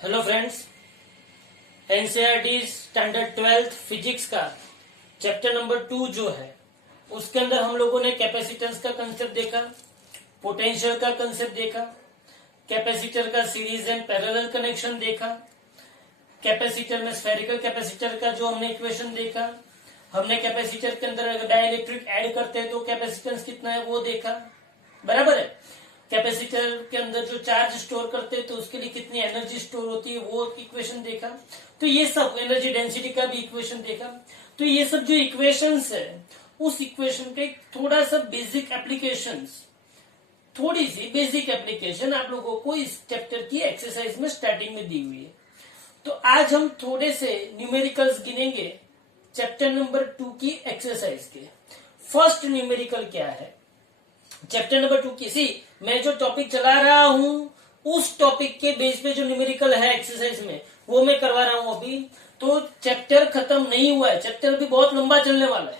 Hello friends, NCERT standard 12th physics का chapter number 2 जो है उसके अंदर हम लोगों ने कैपेसिटेंस का कंसेप्ट देखा, पोटेंशियल का कंसेप्ट देखा, कैपेसिटर का सीरीज एंड पैरेलल कनेक्शन देखा, कैपेसिटर में स्फेरिकल कैपेसिटर का जो हमने इक्वेशन देखा, हमने कैपेसिटर के अंदर अगर डाइलेक्ट्रिक ऐड करते हैं तो कैपेसिटेंस कितना है वो देखा। बराबर है। कैपेसिटर के अंदर जो चार्ज स्टोर करते हैं तो उसके लिए कितनी एनर्जी स्टोर होती है वो इक्वेशन देखा। तो ये सब एनर्जी डेंसिटी का भी इक्वेशन देखा। तो ये सब जो इक्वेशंस है उस इक्वेशन के थोड़ा सा बेसिक एप्लीकेशंस, थोड़ी सी बेसिक एप्लीकेशन आप लोगों को इस चैप्टर की एक्सरसाइज में स्टार्टिंग में दी हुई है। तो आज हम थोड़े से न्यूमेरिकल्स गिनेंगे चैप्टर नंबर 2 की एक्सरसाइज के। फर्स्ट न्यूमेरिकल क्या है चैप्टर नंबर 2 की? सी मैं जो टॉपिक चला रहा हूं उस टॉपिक के बेस पे जो न्यूमेरिकल है एक्सरसाइज में वो मैं करवा रहा हूं अभी। तो चैप्टर खत्म नहीं हुआ है, चैप्टर भी बहुत लंबा चलने वाला है।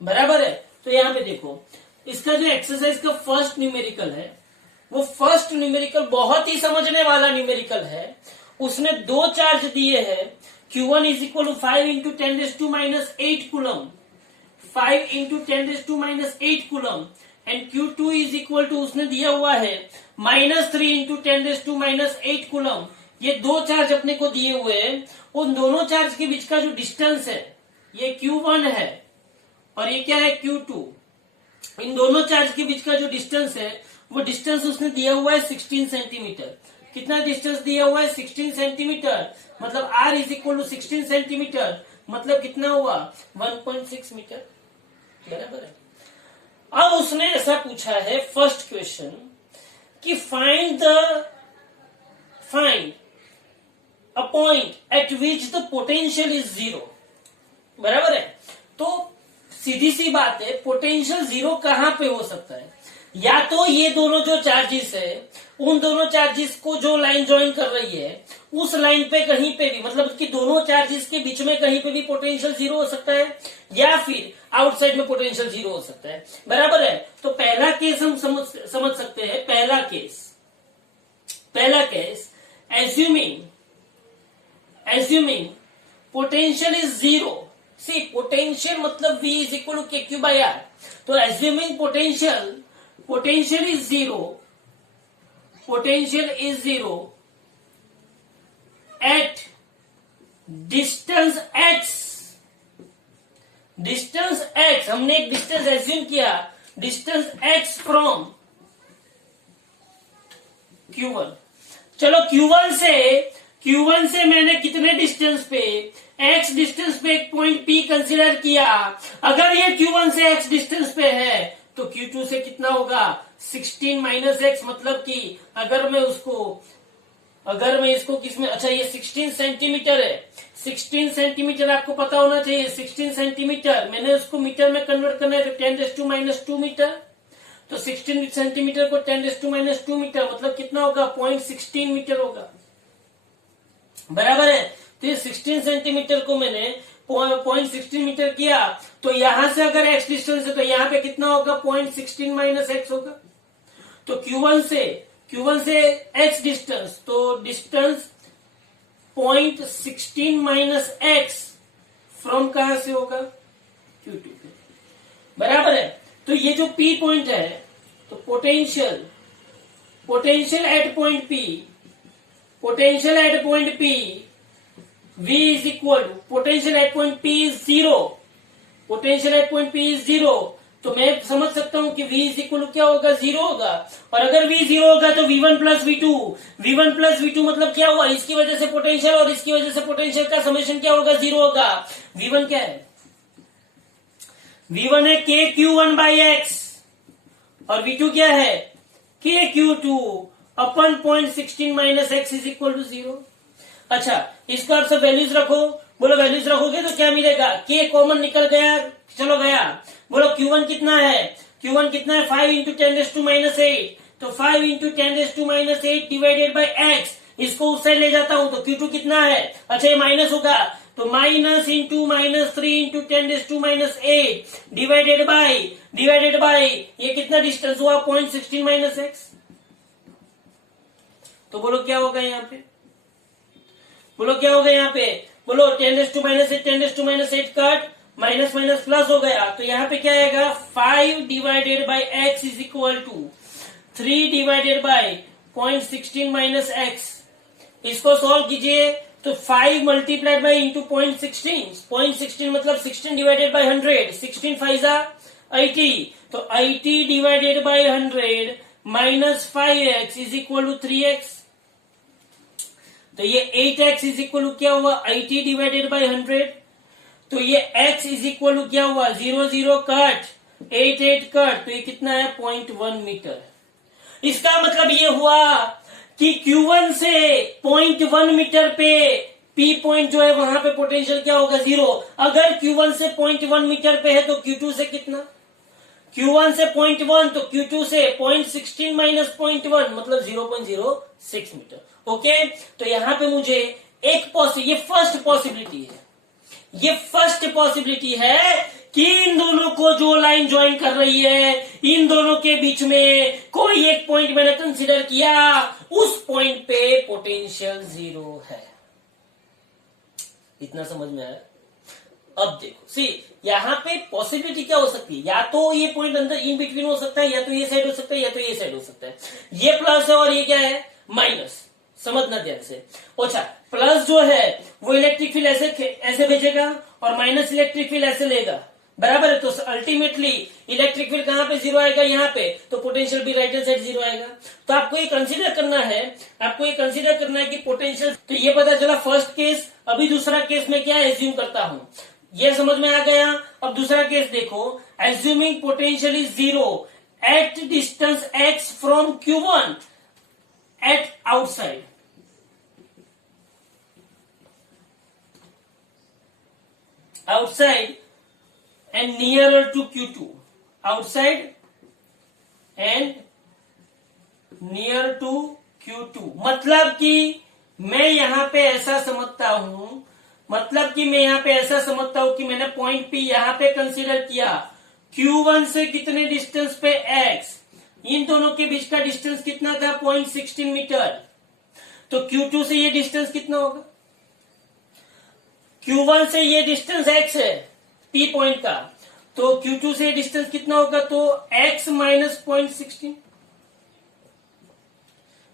बराबर है। तो यहाँ पे देखो, इसका जो एक्सरसाइज का फर्स्ट न्यूमेरिकल है वो फर्स्ट न्यूमेरिकल बहुत ही समझने वाला न्यूमेरिकल है। उसने दो चार्ज दिए हैं, Q1 is equal to 5 into 10⁻⁸ coulomb, 5 into 10⁻⁸ coulomb, and Q2 is equal to उसने दिया हुआ है -3 इंटू 10⁻⁸ कूलम। ये दो चार्ज अपने को दिए हुए हैं। उन दोनों चार्ज के बीच का जो डिस्टेंस है ये Q1 है और ये क्या है Q2। इन दोनों चार्ज के बीच का जो डिस्टेंस है वो डिस्टेंस उसने दिया हुआ है 16 सेंटीमीटर। कितना डिस्टेंस दिया हुआ है? 16 सेंटीमीटर। मतलब R is equal to 16 centimetre, मतलब कितना हुआ? 1.6 मीटर। बराबर है। अब उसने ऐसा पूछा है फर्स्ट क्वेश्चन कि find a point eight which the potential is 0। बराबर है। तो सीधी सी बात है, पोटेंशियल 0 कहां पे हो सकता है? या तो ये दोनों जो चार्जेस है उन दोनों चार्जेस को जो लाइन ज्वाइन कर रही है उस लाइन पे कहीं पे भी, मतलब कि दोनों चार्जेस के बीच में कहीं पे भी पोटेंशियल 0 हो सकता है, या फिर आउटसाइड में पोटेंशियल 0 हो सकता है। बराबर है। तो पहला केस हम समझ सकते हैं। पहला case assuming potential is 0। See potential मतलब V is equal to KQ by R। तो assuming potential is 0 at distance x। हमने एक डिस्टेंस एज्यूम किया, डिस्टेंस x फ्रॉम Q1। चलो Q1 से मैंने कितने डिस्टेंस पे, x डिस्टेंस पे एक पॉइंट P कंसीडर किया। अगर ये Q1 से x डिस्टेंस पे है तो Q2 से कितना होगा? 16 माइनस x। मतलब कि अगर मैं इसको किसमें, अच्छा ये 16 सेंटीमीटर है। 16 सेंटीमीटर आपको पता होना चाहिए। 16 सेंटीमीटर मैंने उसको मीटर में कन्वर्ट करना है तो 10⁻² मीटर। तो 16 सेंटीमीटर को 10⁻² मीटर मतलब कितना होगा? 0.16 मीटर होगा। बराबर है। तो ये 16 सेंटीमीटर को मैंने 0.16 मीटर किया तो यहां से अगर x डिस्टेंस है तो यहां पे कितना होगा? 0.16 माइनस x होगा। तो Q1 से x डिस्टेंस, तो डिस्टेंस 0.16 माइनस x फ्रॉम कहां से होगा? Q2। बराबर है। तो ये जो P पॉइंट है तो potential at point P V is equal to potential at point P is 0। तो मैं समझ सकता हूं कि V इज इक्वल टू क्या होगा? 0 होगा। और अगर V 0 होगा तो V1 प्लस V2 मतलब क्या हुआ? इसकी वजह से पोटेंशियल और इसकी वजह से पोटेंशियल का समेशन क्या होगा? 0 होगा। V1 क्या है? V1 है KQ1 बाई x और V2 क्या है? KQ2 अपन 0.16 minus x is equal to 0। अच्छा, इसको आप सब वैल्यूज रखो। बोलो वैल्यूज रखोगे तो क्या मिलेगा? K कॉमन निकल गया, चलो गया। बोलो Q1 कितना है? 5 इंटू 10⁻⁸। तो 5 इंटू 10⁻⁸ डिवाइडेड बाई x। इसको उस साइड ले जाता हूं तो Q2 कितना है? अच्छा ये माइनस होगा तो minus into -3 into 10⁻⁸ divided by ये कितना डिस्टेंस हुआ? 0.16 माइनस x। तो बोलो क्या होगा यहाँ पे? बोलो क्या हो गया यहाँ पे, बोलो 10⁻8 10⁻8 कट, माइनस माइनस प्लस हो गया, तो यहाँ पे क्या आएगा 5 divided by x is equal to 3 divided by 0.16 minus x. इसको सॉल्व कीजिए तो 5 मल्टीप्लाइड बाई इंटू 0.16 मतलब 16 डिवाइडेड बाई 100, 16 5 80, तो 80 divided by 100 minus 5x is equal to 3x। तो ये 8x इज इक्वल टू क्या हुआ 80 डिवाइडेड बाई 100, तो ये x इज इक्वल टू क्या हुआ 0 0 कट 8 8 कट, तो ये कितना है 0.1 मीटर। इसका मतलब ये हुआ कि Q1 से 0.1 मीटर पे P पॉइंट जो है वहां पे पोटेंशियल क्या होगा 0। अगर Q1 से 0.1 मीटर पे है तो Q2 से कितना, Q1 से 0.1 तो Q2 से 0.16 माइनस 0.1 मतलब 0.06 मीटर। ओके, तो यहां पे मुझे एक ये फर्स्ट पॉसिबिलिटी है, ये फर्स्ट पॉसिबिलिटी है कि इन दोनों को जो लाइन ज्वाइन कर रही है इन दोनों के बीच में कोई एक पॉइंट मैंने कंसीडर किया, उस पॉइंट पे पोटेंशियल 0 है। इतना समझ में आया। अब देखो सी यहाँ पे पॉसिबिलिटी क्या हो सकती है, या तो ये पॉइंट अंदर इन बिटवीन हो सकता है, या तो ये साइड हो सकता है, या तो ये साइड हो सकता है। ये प्लस है और ये क्या है माइनस, समझना ध्यान से। अच्छा, प्लस जो है वो इलेक्ट्रिक फील्ड ऐसे भेजेगा और माइनस इलेक्ट्रिक फील्ड ऐसे लेगा, बराबर है। तो अल्टीमेटली इलेक्ट्रिक फील्ड कहां पे 0 आएगा यहाँ पे, तो पोटेंशियल भी राइट हैंड साइड 0 आएगा। तो आपको ये कंसीडर करना है, कि पोटेंशियल, तो ये पता चला फर्स्ट केस। अभी दूसरा केस में क्या एज्यूम करता हूं, ये समझ में आ गया। अब दूसरा केस देखो, assuming potential is 0 at distance x from Q1 at outside. outside and nearer to Q2, outside and near to Q2, मतलब कि मैं यहां पे ऐसा समझता हूं, कि मैंने पॉइंट P यहां पे कंसीडर किया, Q1 से कितने डिस्टेंस पे x, इन दोनों के बीच का डिस्टेंस कितना था 0.16 मीटर, तो Q2 से ये डिस्टेंस कितना होगा, Q1 से ये डिस्टेंस x है P पॉइंट का, तो Q2 से ये डिस्टेंस कितना होगा, तो x माइनस 0.16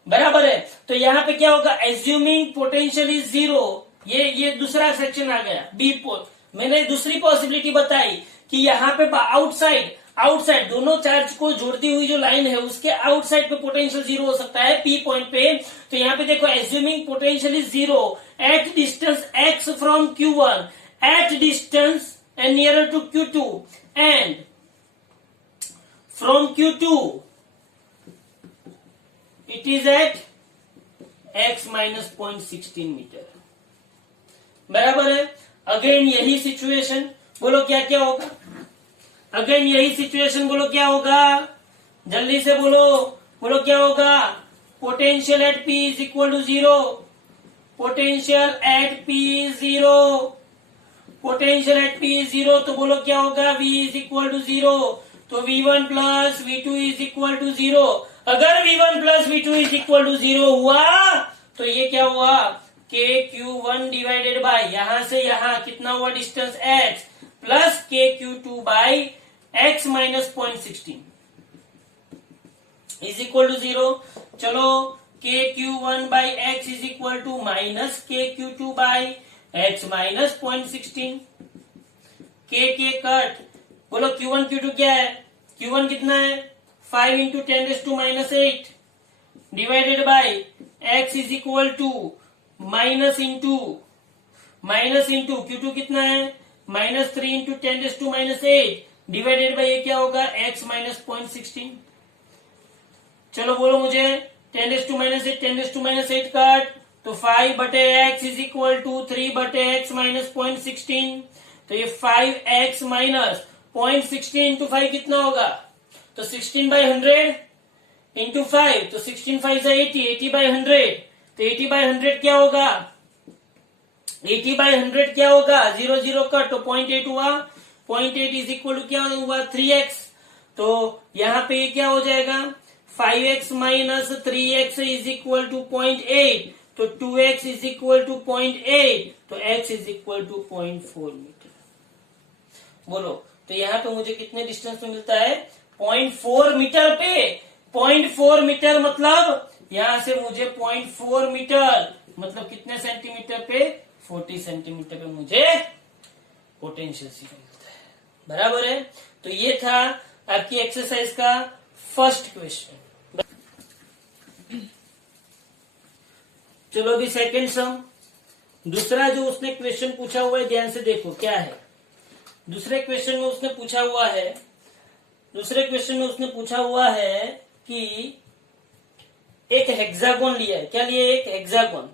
बराबर है। तो यहां पे क्या होगा, एज्यूमिंग पोटेंशियल इज 0, ये दूसरा सेक्शन आ गया बी पोस्ट। मैंने दूसरी पॉसिबिलिटी बताई कि यहाँ पे आउटसाइड दोनों चार्ज को जोड़ती हुई जो लाइन है उसके आउटसाइड पे पोटेंशियल 0 हो सकता है P पॉइंट पे। तो यहाँ पे देखो, assuming potential is 0 at distance x from Q1 at distance and nearer to Q2 and from Q2 it is at x minus 0.16 metre, बराबर है। अगेन यही सिचुएशन, बोलो क्या क्या होगा, अगेन यही सिचुएशन, बोलो क्या होगा, जल्दी से बोलो क्या होगा, potential at P is equal to 0, potential at P 0, potential at P 0, तो बोलो क्या होगा, V इज इक्वल टू 0, तो V1 plus V2 is equal to 0। अगर V1 plus V2 is equal to 0 हुआ तो ये क्या हुआ, KQ1 डिवाइडेड बाय यहां से यहां कितना हुआ distance x plus KQ2 by x minus 0.16 is equal to 0। चलो KQ1 by x is equal to minus KQ2 by x minus 0.16, K cut, बोलो Q1 Q2 क्या है, Q1 कितना है 5 into 10⁻8 divided by x is equal to minus into Q2 कितना है minus 3 into 10⁻8 divided by ये क्या होगा x माइनस 0.16। चलो बोलो मुझे 10⁻8 कट, तो 5 बटे x इज इक्वल टू 3 बटे x माइनस 0.16, तो ये 5x माइनस 0.16 इंटू 5 कितना होगा, तो 16/100 इंटू 5, तो 16 5 80/100, तो 80/100 क्या होगा, 80/100 क्या होगा, 0 0 कट, तो 0.8 हुआ, 0.8 इज इक्वल टू क्या हुआ 3x, तो यहां पे ये क्या हो जाएगा 5x minus 3x is equal to 0.8, तो 2x इज इक्वल टू 0.8, तो x is equal to 0.4 metre. बोलो, तो यहाँ पे मुझे कितने डिस्टेंस पे मिलता है? 0.4 मीटर पे। 0.4 मीटर मतलब यहां से मुझे 0.4 मीटर मतलब कितने सेंटीमीटर पे? 40 सेंटीमीटर पे मुझे पोटेंशियल सी मिलता है। बराबर है। तो ये था आपकी एक्सरसाइज का फर्स्ट क्वेश्चन। चलो अभी सेकंड सम। दूसरा जो उसने क्वेश्चन पूछा हुआ है, ध्यान से देखो क्या है। दूसरे क्वेश्चन में उसने पूछा हुआ है कि एक हेक्सागोन लिया है। क्या लिया है? एक हेक्सागोन।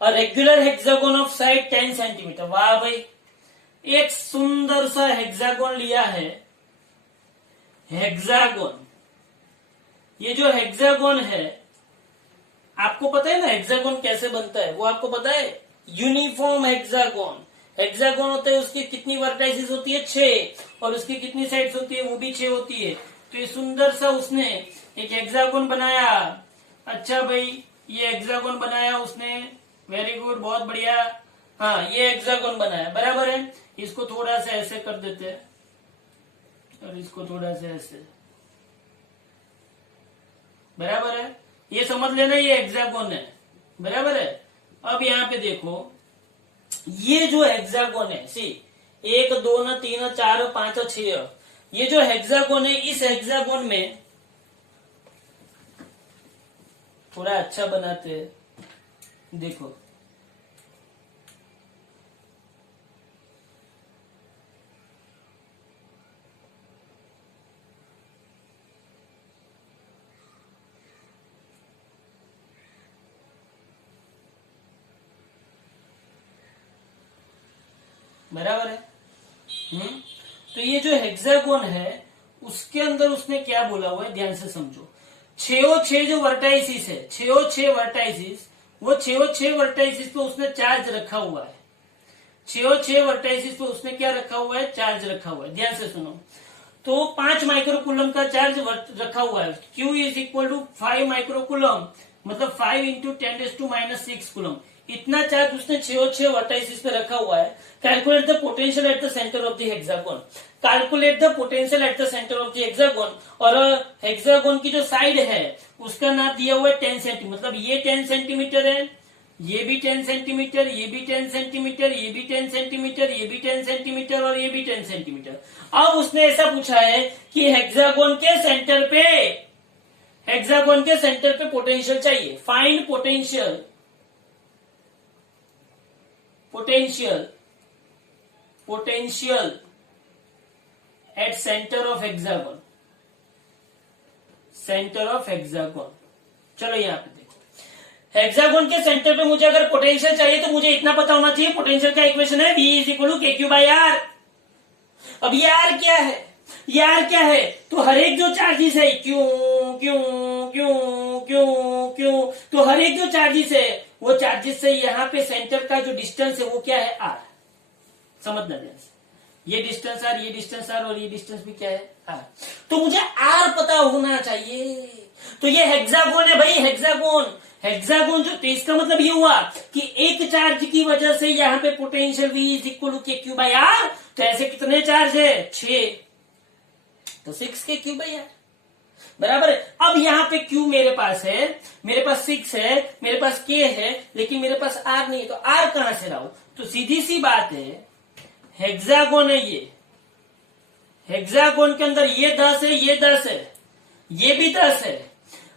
और regular hexagon of side 10 centimetre. वाह भाई, एक सुंदर सा हेक्सागोन लिया है। हेक्सागोन, ये जो हेक्सागोन है, आपको पता है ना हेक्सागोन कैसे बनता है? वो आपको पता है? Uniform hexagon. हेक्सागोन होता है, उसकी कितनी वर्टाइसिस होती है? 6, और उसकी कितनी साइड्स होती है? वो भी 6 होती है। तो ये सुंदर सा उसने एक हेक्सागोन बनाया। अच्छा भाई, ये हेक्सागोन बनाया उसने, वेरी गुड, बहुत बढ़िया। हाँ, ये हेक्सागोन बनाया, बराबर है। इसको थोड़ा सा ऐसे कर देते हैं और इसको थोड़ा सा ऐसे, बराबर है। ये समझ लेना ये हेक्सागोन है, बराबर है। अब यहाँ पे देखो, ये जो हेक्सागोन है, सी 1 2 3 4 5 6, ये जो हेक्सागोन है, इस हेक्सागोन में थोड़ा अच्छा बनाते हैं। देखो, बराबर है। तो ये जो हेक्सागोन है, उसके अंदर उसने क्या बोला हुआ है, ध्यान से समझो। 6 जो वर्टाइसिस है, 6 वर्टाइसिस, वो 6 वर्टाइसिस पे उसने चार्ज रखा हुआ है। 6 वर्टाइसिस पे उसने क्या रखा हुआ है? चार्ज रखा हुआ है। ध्यान से सुनो। तो 5 माइक्रोकूलम का चार्ज रखा हुआ है। Q is equal to 5 microcoulomb, मतलब 5 इंटू 10⁻⁻⁶ कूलम। इतना चार्ज उसने 6 वर्टाइसिस पे रखा हुआ है। Calculate the potential at the centre of the hexagon. Calculate the potential at the centre of the hexagon. और हेक्सागोन की जो साइड है, उसका नाप दिया हुआ है 10 सेंटीमीटर, मतलब ये 10 सेंटीमीटर है, ये भी 10 सेंटीमीटर, ये भी 10 सेंटीमीटर, ये भी 10 सेंटीमीटर, ये भी 10 सेंटीमीटर और ये भी 10 सेंटीमीटर। अब उसने ऐसा पूछा है कि हेक्सागोन के सेंटर पे पोटेंशियल चाहिए। Find potential at centre of hexagon. चलो यहाँ पे देखो, हेक्सागोन के सेंटर पे मुझे अगर पोटेंशियल चाहिए तो मुझे इतना पता होना चाहिए, पोटेंशियल का इक्वेशन है V is equal to KQ/R। अब ये R क्या है? तो हर एक जो चार्जेस है, क्यों, तो हर एक जो चार्जेस है, वो चार्जेस से यहाँ पे सेंटर का जो डिस्टेंस है वो क्या है? R। समझना ध्यान से, ये डिस्टेंस R, ये डिस्टेंस R और ये डिस्टेंस भी क्या है? R। तो मुझे R पता होना चाहिए। तो ये हेक्सागोन है भाई, हेक्सागोन जो, तो इसका मतलब ये हुआ कि एक चार्ज की वजह से यहाँ पे potential V is equal to KQ/R। तो ऐसे कितने चार्ज है? 6, तो 6 KQ/R, बराबर है। अब यहाँ पे Q मेरे पास है, मेरे पास 6 है, मेरे पास K है, लेकिन मेरे पास R नहीं है। तो R कहां से लाऊं? तो सीधी सी बात है, हेक्सागोन है ये, हेक्सागोन के अंदर ये 10 है, ये 10 है, ये भी 10 है।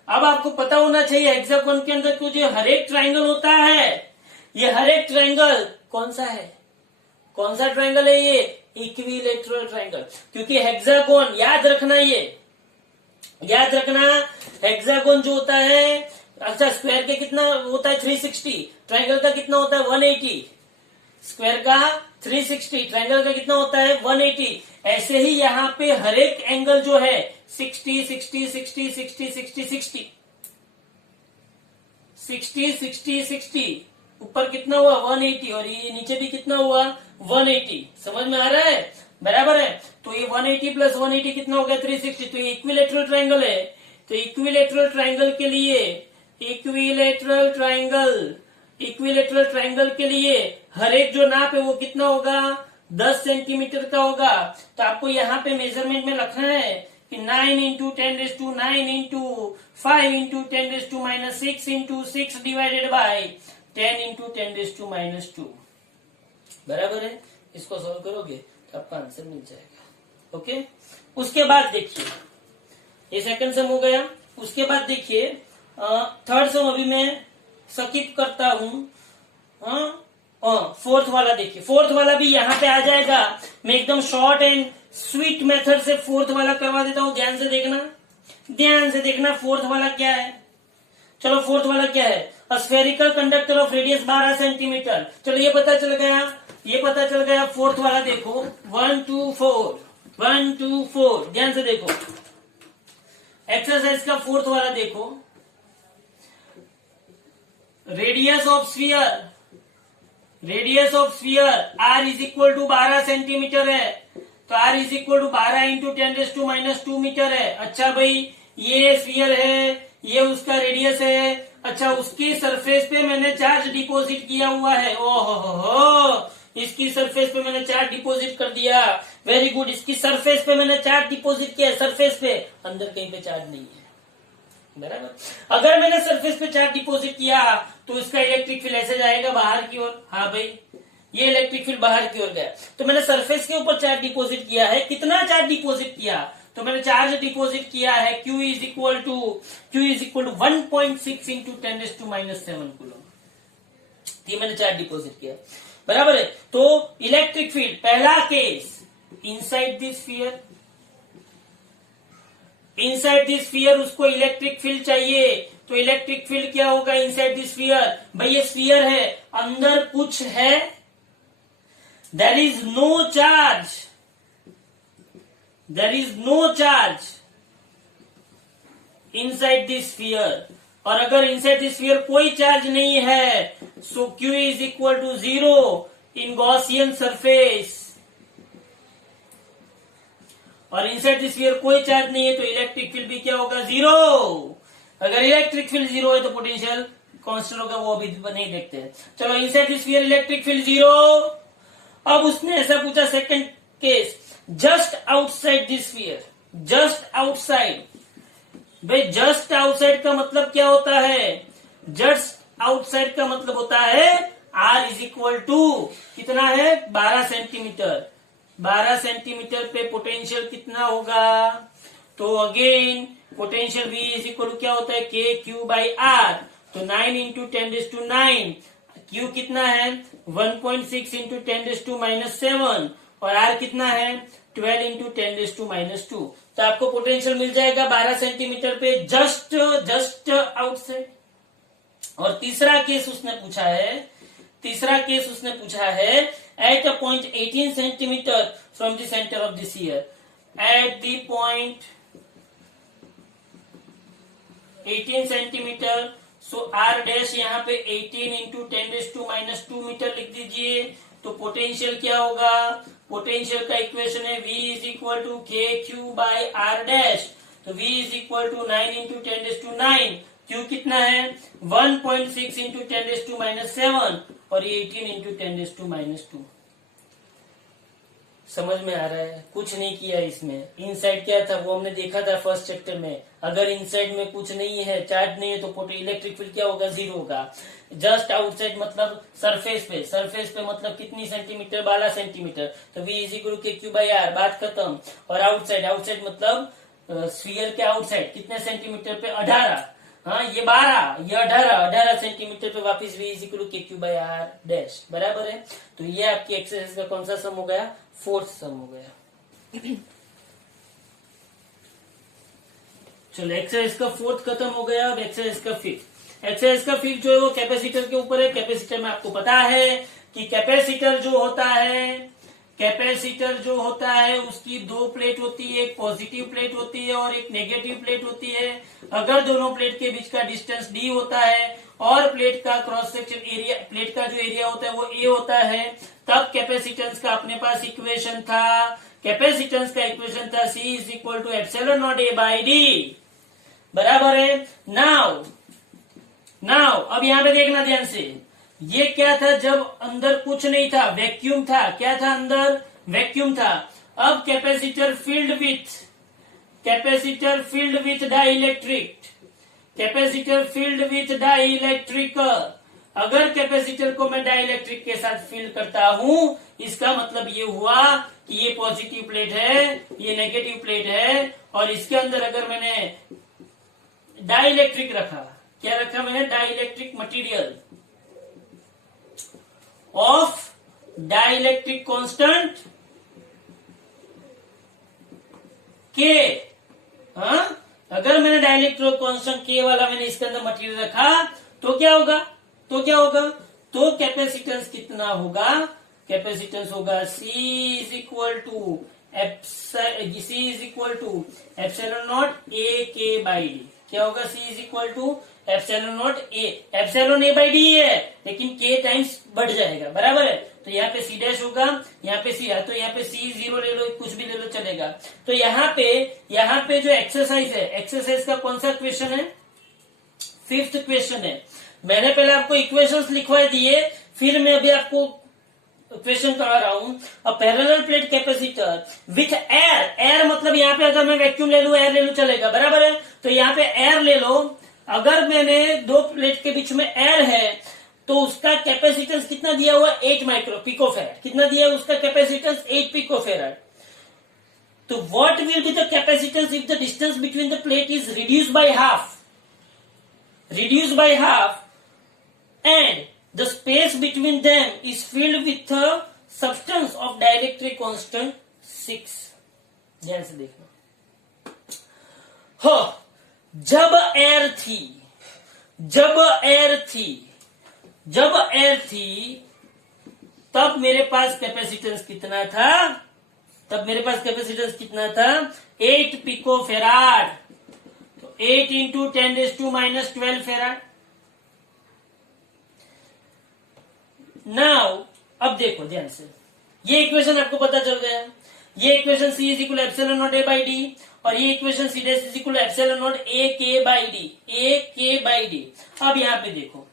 अब आपको पता होना चाहिए हेक्सागोन के अंदर कुछ हर एक ट्राइंगल होता है। ये हर एक ट्राइंगल कौन सा ट्राइंगल है? ये इक्विलेटरल ट्राइंगल। क्योंकि हेक्सागोन, याद रखना हेक्सागोन जो होता है, अच्छा स्क्वायर के कितना होता है? 360। ट्राइंगल का कितना होता है? 180। स्क्वायर का 360, ट्राइंगल का कितना होता है? 180। ऐसे ही यहाँ पे हर एक एंगल जो है 60 60 60 60 60 60 60 60 60, ऊपर कितना हुआ? 180, और ये नीचे भी कितना हुआ? 180। समझ में आ रहा है? बराबर है। तो ये 180 प्लस 180 कितना हो गया? 360। तो ये इक्विलेटरल ट्राइंगल है। तो इक्विलेटरल ट्राइंगल के लिए, इक्विलेटरल ट्राइंगल इक्विलेटरल ट्रायंगल के लिए हर एक जो नाप है वो कितना होगा, 10 सेंटीमीटर का होगा। तो आपको यहाँ पे मेजरमेंट में लिखना है कि 9 into 10⁹ into 5 into 10⁻6 into 6 divided by 10 into 10⁻2। बराबर है। इसको सॉल्व करोगे तो आपका आंसर मिल जाएगा। ओके, उसके बाद देखिए ये सेकंड सम हो गया। उसके बाद देखिए थर्ड सम अभी मैं स्किप करता हूं। फोर्थ वाला देखिए, फोर्थ वाला भी यहाँ पे आ जाएगा। मैं एकदम शॉर्ट एंड स्वीट मेथड से फोर्थ वाला करवा देता हूं। ध्यान से देखना, ध्यान से देखना फोर्थ वाला क्या है। चलो फोर्थ वाला क्या है, spherical conductor of radius 12 centimetre. चलो ये पता चल गया, ये पता चल गया। फोर्थ वाला देखो 1 2 4 1 2 4, ध्यान से देखो। एक्सरसाइज का फोर्थ वाला देखो, radius of sphere r is equal to 12 centimetre है। तो r is equal to 12 into 10⁻2 metre है। अच्छा भाई, ये स्फीयर है, ये उसका रेडियस है। अच्छा, उसकी सरफेस पे मैंने चार्ज डिपॉजिट किया हुआ है। ओहो, इसकी सरफेस पे मैंने चार्ज डिपॉजिट कर दिया। वेरी गुड, इसकी सरफेस पे मैंने चार्ज डिपॉजिट किया। सरफेस पे, अंदर कहीं पे चार्ज नहीं है। बराबर, अगर मैंने सरफेस पे चार्ज डिपॉजिट किया तो इसका इलेक्ट्रिक फील्ड ऐसे जाएगा बाहर की ओर। हाँ भाई, ये इलेक्ट्रिक फील्ड बाहर की ओर गया। तो मैंने सरफेस के ऊपर चार्ज डिपॉजिट किया है। कितना चार्ज डिपॉजिट किया, तो मैंने चार्ज डिपॉजिट किया है Q is equal to 1.6 into 10⁻7 coulomb. ये मैंने चार्ज डिपॉजिट किया। बराबर है। तो इलेक्ट्रिक फील्ड, पहला case, inside this sphere, inside this sphere उसको इलेक्ट्रिक फील्ड चाहिए। तो इलेक्ट्रिक फील्ड क्या होगा इनसाइड दिस स्फीयर? भाई ये स्फीयर है, अंदर कुछ है, there is no charge, there is no charge inside this sphere. और अगर इनसाइड दिस स्फीयर कोई चार्ज नहीं है, so Q is equal to 0 in Gaussian surface. और इनसाइड दिस स्फीयर कोई चार्ज नहीं है तो इलेक्ट्रिक फील्ड भी क्या होगा, 0। अगर इलेक्ट्रिक फील्ड 0 है तो पोटेंशियल कांस्टेंट होगा, वो अभी नहीं देखते हैं। चलो, inside this sphere electric field 0। अब उसने ऐसा पूछा second case, just outside this sphere, just outside. भाई जस्ट आउटसाइड का मतलब क्या होता है? जस्ट आउटसाइड का मतलब होता है R इज इक्वल टू कितना है, 12 सेंटीमीटर। 12 सेंटीमीटर पे पोटेंशियल कितना होगा? तो again potential V is equal to क्या होता है, KQ/R। तो 9 इंटू 10⁻9, Q कितना है 1.6 इंटू 10⁻7 और R कितना है 12 इंटू 10⁻2। तो आपको पोटेंशियल मिल जाएगा 12 सेंटीमीटर पे जस्ट आउटसाइड। और तीसरा केस उसने पूछा है, तीसरा केस उसने पूछा है at a point 18 centimetre from the centre of the sphere, at the point 18 centimetre. So R dash यहाँ पे 18 इंटू 10⁻2 मीटर लिख दीजिए। तो पोटेंशियल क्या होगा? पोटेंशियल का इक्वेशन है V is equal to KQ/R dash. तो V is equal to 9 into 10⁻9, Q कितना है 1.6 इंटू 10⁻7 और ये 18 इंटू 10⁻2। समझ में आ रहा है? कुछ नहीं किया इसमें। इनसाइड क्या था वो हमने देखा था फर्स्ट चैप्टर में। अगर इनसाइड में कुछ नहीं है, चार्ज नहीं है, तो इलेक्ट्रिक फील्ड क्या होगा, 0 होगा। जस्ट आउटसाइड मतलब सरफेस पे, सरफेस पे मतलब कितनी सेंटीमीटर, 12 सेंटीमीटर। तो V is equal to KQ/R, बात खत्म। और आउटसाइड, आउटसाइड मतलब स्फीयर के आउटसाइड कितने सेंटीमीटर पे, 18। हाँ, ये 12, ये 18 सेंटीमीटर पे वापिस V is equal to KQ/R dash. बराबर है। तो ये आपकी एक्सरसाइज का कौन सा सम हो गया, फोर्थ सम हो गया। चलो, एक्सरसाइज का फोर्थ खत्म हो गया। अब एक्सरसाइज का फिफ्थ। एक्सरसाइज का फिफ्थ जो है वो कैपेसिटर के ऊपर है। कैपेसिटर में आपको पता है कि कैपेसिटर जो होता है, कैपेसिटर जो होता है उसकी 2 प्लेट होती है, एक पॉजिटिव प्लेट होती है और एक नेगेटिव प्लेट होती है। अगर दोनों प्लेट के बीच का डिस्टेंस d होता है और प्लेट का क्रॉस सेक्शन एरिया, प्लेट का जो एरिया होता है वो a होता है, तब कैपेसिटेंस का अपने पास इक्वेशन था, कैपेसिटेंस का इक्वेशन था C is equal to ε0a/d। बराबर है। नाउ अब यहां पे देखना ध्यान से, ये क्या था, जब अंदर कुछ नहीं था, वैक्यूम था। क्या था अंदर? वैक्यूम था। अब capacitor filled with dielectric, capacitor filled with dielectric. अगर कैपेसिटर को मैं डाइलेक्ट्रिक के साथ फिल करता हूं, इसका मतलब ये हुआ कि ये पॉजिटिव प्लेट है, ये नेगेटिव प्लेट है, और इसके अंदर अगर मैंने डाइलेक्ट्रिक रखा, क्या रखा मैंने? Dielectric material of dielectric constant के। हाँ, अगर मैंने डाइलेक्ट्रिक कांस्टेंट के वाला मैंने इसके अंदर मटेरियल रखा तो क्या होगा? तो कैपेसिटेंस कितना होगा? कैपेसिटेंस होगा C is equal to epsilon not A K by d. क्या होगा? C is equal to epsilon not A, epsilon A by d है, लेकिन K टाइम्स बढ़ जाएगा, बराबर है। तो यहाँ पे C डैश होगा, यहाँ पे C है, तो यहाँ पे C 0 ले लो, कुछ भी ले लो चलेगा। तो यहाँ पे जो एक्सरसाइज है, एक्सरसाइज का कौन सा क्वेश्चन है? 5th क्वेश्चन है। मैंने पहले आपको इक्वेशंस लिखवाए दिए, फिर मैं अभी आपको क्वेश्चन करा रहा हूं। A parallel plate capacitor with air मतलब यहाँ पे अगर मैं वैक्यूम ले लू, एयर ले लू चलेगा, बराबर है। तो यहाँ पे एयर ले लो। अगर मैंने दो प्लेट के बीच में एयर है तो उसका कैपेसिटेंस कितना दिया हुआ? 8 माइक्रो पिकोफेराड। कितना दिया उसका कैपेसिटेंस? 8 पिकोफेराड। तो what will be the capacitance if the distance between the plate is reduced by half and the space between them is filled with a substance of dielectric constant 6। ध्यान से देखना। हो, जब air थी तब मेरे पास capacitance कितना था? 8 पिकोफेराड। तो 8 इंटू 10⁻⁻12 फेराड। नाउ अब देखो ध्यान से, ये इक्वेशन आपको पता चल गया। ये equation C is equal epsilon not A by D, और ये equation C dash is equal epsilon not A K by D. अब यहां पे देखो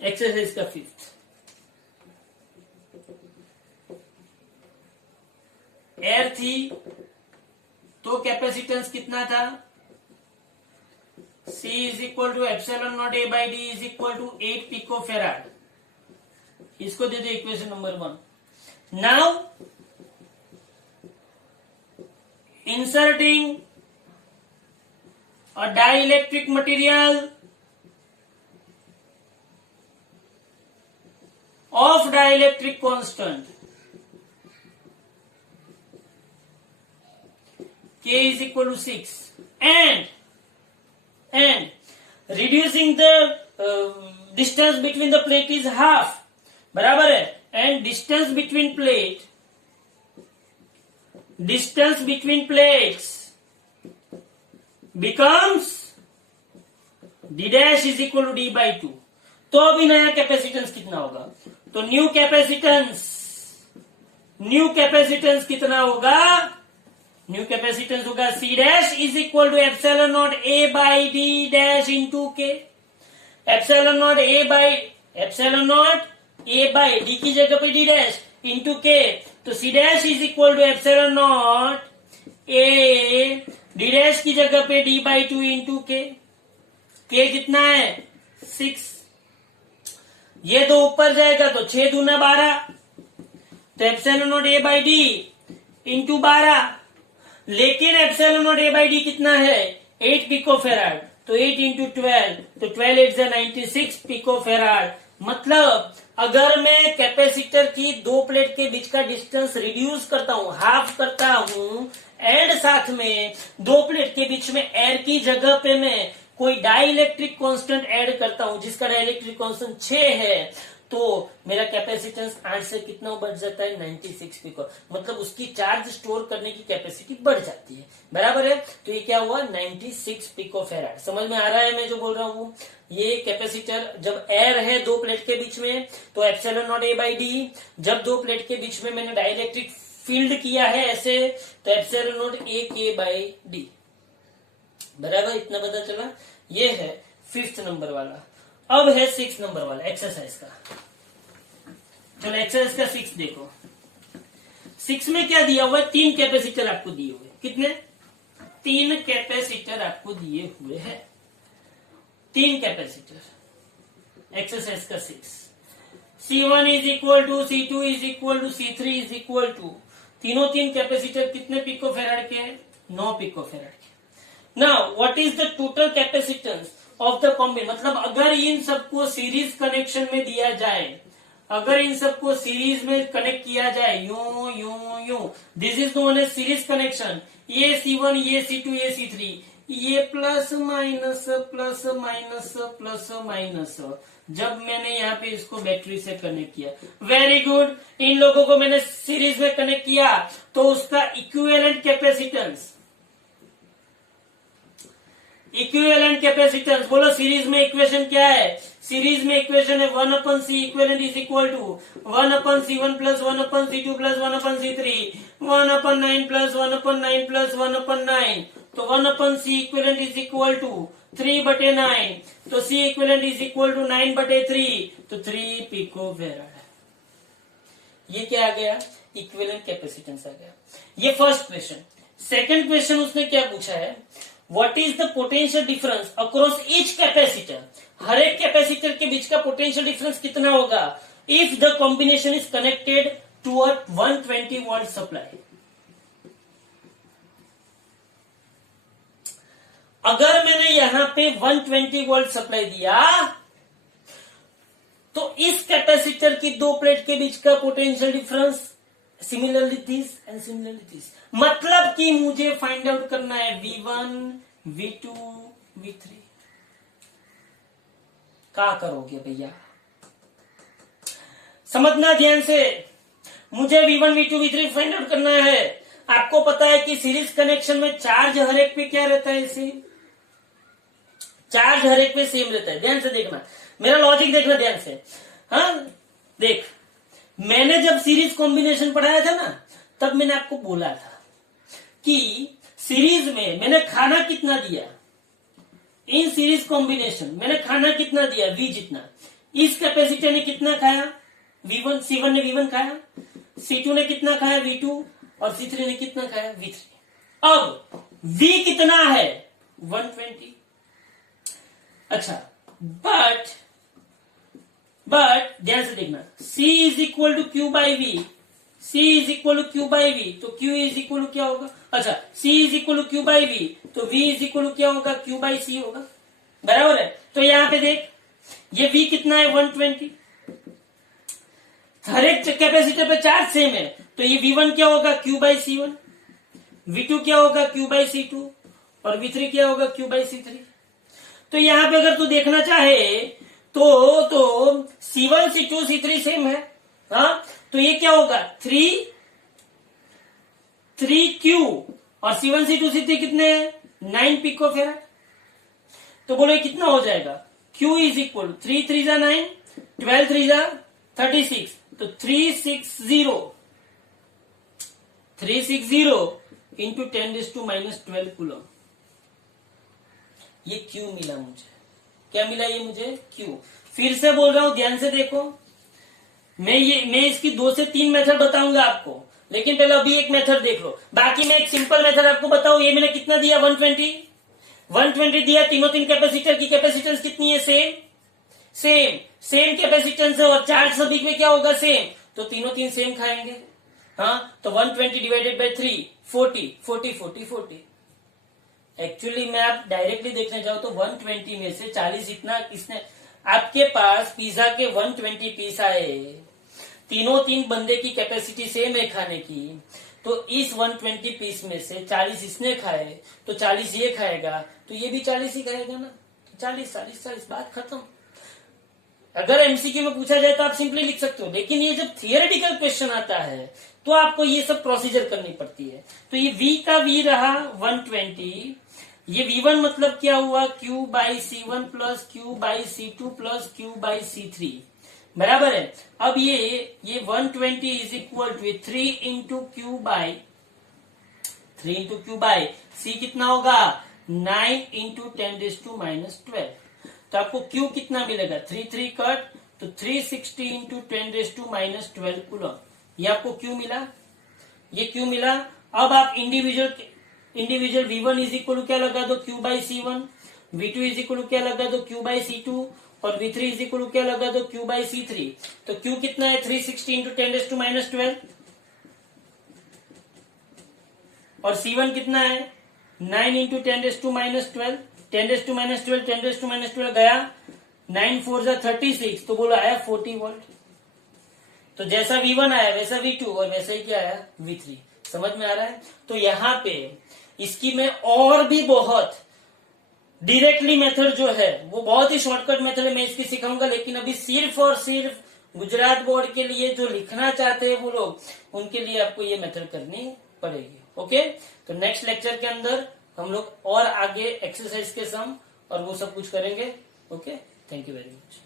एक्सरसाइज का 5th। एयर थी तो कैपेसिटेंस कितना था? C is equal to epsilon not A by d is equal to 8 picofarad. इसको दे दो equation number 1। Now inserting a dielectric material of dielectric constant K is equal to 6 and reducing the distance between the plate is half, बराबर है। and distance between plates becomes d dash is equal to d by 2। तो अभी नया capacitance कितना होगा? तो new capacitance कितना होगा? न्यू कैपेसिटेंस होगा C dash is equal to epsilon not A by D dash into K. Epsilon not A by D की जगह पे D डैश इंटू के। तो C dash is equal to epsilon not A D dash की जगह पे D by 2 into K. K कितना है? 6। ये दो ऊपर जाएगा तो 6 दूना 12, तो epsilon not A by D into 12। लेकिन epsilon not A by D कितना है? 8 पिकोफेराड। तो 8 इंटू 12, तो 12 8 96 पिकोफेराड। मतलब अगर मैं कैपेसिटर की दो प्लेट के बीच का डिस्टेंस रिड्यूस करता हूं, हाफ करता हूं, एंड साथ में दो प्लेट के बीच में एयर की जगह पे मैं कोई डाइलेक्ट्रिक कांस्टेंट ऐड करता हूं जिसका डाइलेक्ट्रिक कांस्टेंट 6 है, तो मेरा कैपेसिटेंस 8 से कितना बढ़ जाता है? 96 पिको। मतलब उसकी चार्ज स्टोर करने की कैपेसिटी बढ़ जाती है, बराबर है। तो ये क्या हुआ? 96 पिकोफेराड। समझ में आ रहा है मैं जो बोल रहा हूं? ये कैपेसिटर जब एयर है दो प्लेट के बीच में तो epsilon not A by D. जब दो प्लेट के बीच में मैंने डाइलेक्ट्रिक फील्ड किया है ऐसे, तो epsilon not A K by D, बराबर। इतना पता चला। ये है 5th नंबर वाला। अब है 6 नंबर वाला एक्सरसाइज का। चलो एक्सरसाइज का 6 देखो। 6 में क्या दिया हुआ है, 3 कैपेसिटर आपको दिए हुए। कितने? 3 कैपेसिटर आपको दिए हुए हैं, 3 कैपेसिटर। एक्सरसाइज का 6, C1 is equal to C2 is equal to C3 is equal to, तीनों 3 कैपेसिटर कितने पिको फेराड के? 9 पिको फेराड के। Now what is the total capacitance of the combine, मतलब अगर इन सबको सीरीज कनेक्शन में दिया जाए, अगर इन सबको सीरीज में कनेक्ट किया जाए यूं यूं यूं, this is known as series connection. ये C1 ये C2 ये C3, ये plus minus plus minus plus minus, जब मैंने यहाँ पे इसको बैटरी से कनेक्ट किया, वेरी गुड, इन लोगों को मैंने सीरीज में कनेक्ट किया तो उसका इक्विवेलेंट कैपेसिटेंस, इक्विवेलेंट कैपेसिटेंस बोलो सीरीज में इक्वेशन क्या है? सीरीज में इक्वेशन है 1/C equivalent is equal to 1/C1 plus 1/C2 plus 1/C3, 1/9 plus 1/9 plus 1/9, तो 1/C equivalent is equal to 3/9, तो C equivalent is equal to 9/3, तो 3 पिको फेराड। ये क्या आ गया? इक्विवेलेंट कैपेसिटेंस आ गया। ये फर्स्ट क्वेश्चन। सेकंड क्वेश्चन उसने क्या पूछा है, what is the potential difference across each capacitor, हर एक कैपेसिटर के बीच का पोटेंशियल डिफरेंस कितना होगा if the combination is connected to a 120 volt supply. अगर मैंने यहां पे 120 वोल्ट सप्लाई दिया तो इस कैपेसिटर की 2 प्लेट के बीच का potential difference similarly this and similarly this, मतलब कि मुझे फाइंड आउट करना है V1 V2 V3। क्या करोगे भैया, समझना ध्यान से, मुझे V1 V2 V3 find out करना है। आपको पता है कि सीरीज कनेक्शन में चार्ज हर एक पे क्या रहता है, सेम चार्ज हर एक पे सेम रहता है। ध्यान से देखना, मेरा लॉजिक देखना ध्यान से। हाँ देख, मैंने जब सीरीज कॉम्बिनेशन पढ़ाया था ना, तब मैंने आपको बोला था कि सीरीज में मैंने खाना कितना दिया, इन सीरीज कॉम्बिनेशन मैंने खाना कितना दिया, V जितना। इस कैपेसिटर ने कितना खाया, V1, C1 ने V1 खाया, C2 ने कितना खाया, V2, और C3 ने कितना खाया, V3। अब V कितना है, 120। अच्छा, बट ध्यान से देखना, C is equal to Q by V, C is equal to Q by V, तो Q इज इक्वल टू क्या होगा, अच्छा C is equal to Q by V, तो V इज इक्वल टू क्या होगा, Q बाई C होगा, बराबर है। तो यहां पे देख, ये V कितना है, 120, हर एक कैपेसिटर पे चार्ज सेम है, तो ये V1 क्या होगा, Q बाई C1, V2 क्या होगा, Q बाई C2, और V3 क्या होगा, Q बाई C3। तो यहां पे अगर तू देखना चाहे तो C1 C2 C3 सेम है, हाँ, तो ये क्या होगा, 3Q, और C1 C2 C3 कितने हैं, 9 पिको फेराड। तो बोलो ये कितना हो जाएगा, Q इज इक्वल 3 3 जा 9, 12 3 जा 36, तो 360 इंटू 10⁻⁻12 कूलम। ये Q मिला मुझे, क्या मिला ये मुझे, Q। फिर से बोल रहा हूं, ध्यान से देखो, मैं इसकी 2 से 3 मेथड बताऊंगा आपको, लेकिन पहले अभी एक मेथड देख लो। बाकी मैं एक सिंपल मेथड आपको बताऊं, ये मैंने कितना दिया, 120 दिया, तीनों कैपेसिटर की कैपेसिटेंस कितनी है, सेम कैपेसिटेंस है, और चार्ज सभी में क्या होगा, सेम, तो तीनों सेम खाएंगे। हाँ, तो 120 डिवाइडेड बाई 3, 40। एक्चुअली मैं आप डायरेक्टली देखने जाओ तो 120 में से 40 इतना किसने, आपके पास पिज्जा के 120 पीस आए, तीन बंदे की कैपेसिटी सेम है खाने की, तो इस 120 पीस में से 40 इसने खाए, तो 40 ये खाएगा, तो ये भी 40 ही खाएगा ना, 40, बात खत्म। अगर एमसीक्यू में पूछा जाए तो आप सिंपली लिख सकते हो, लेकिन ये जब थियोरेटिकल क्वेश्चन आता है तो आपको ये सब प्रोसीजर करनी पड़ती है। तो ये V का V रहा 120, ये V1 मतलब क्या हुआ, Q by C1 plus Q by C2 plus Q by C3, बराबर है। अब ये 120 is equal to 3 into Q by C कितना होगा, 9 इंटू 10⁻12, तो आपको Q कितना मिलेगा, 3 कट, तो 360 इंटू 10⁻⁻12 कूलम, ये आपको Q मिला, ये Q मिला। अब आप individual V1 is equal to क्या लगा दो, Q by C1, V2 is equal to क्या लगा दो, Q बाई C2, और V3 इज इक्वल टू क्या लगा दो, Q बाई C3। तो Q कितना है, 360 इंटू 10⁻12, और C1 कितना है, 9 इंटू 10⁻12, 10⁻12 गया, 9 4 जा 36, तो बोला आया 40 वोल्ट। तो जैसा V1 आया वैसा V2 और वैसा ही क्या आया V3। समझ में आ रहा है। तो यहाँ पे इसकी मैं और भी बहुत डायरेक्टली मेथड जो है वो बहुत ही शॉर्टकट मेथड है, मैं इसकी सिखाऊंगा, लेकिन अभी सिर्फ और सिर्फ गुजरात बोर्ड के लिए जो लिखना चाहते हैं वो लोग, उनके लिए आपको ये मेथड करनी पड़ेगी। ओके, तो नेक्स्ट लेक्चर के अंदर हम लोग और आगे एक्सरसाइज के सम और वो सब कुछ करेंगे। Okay, thank you very much.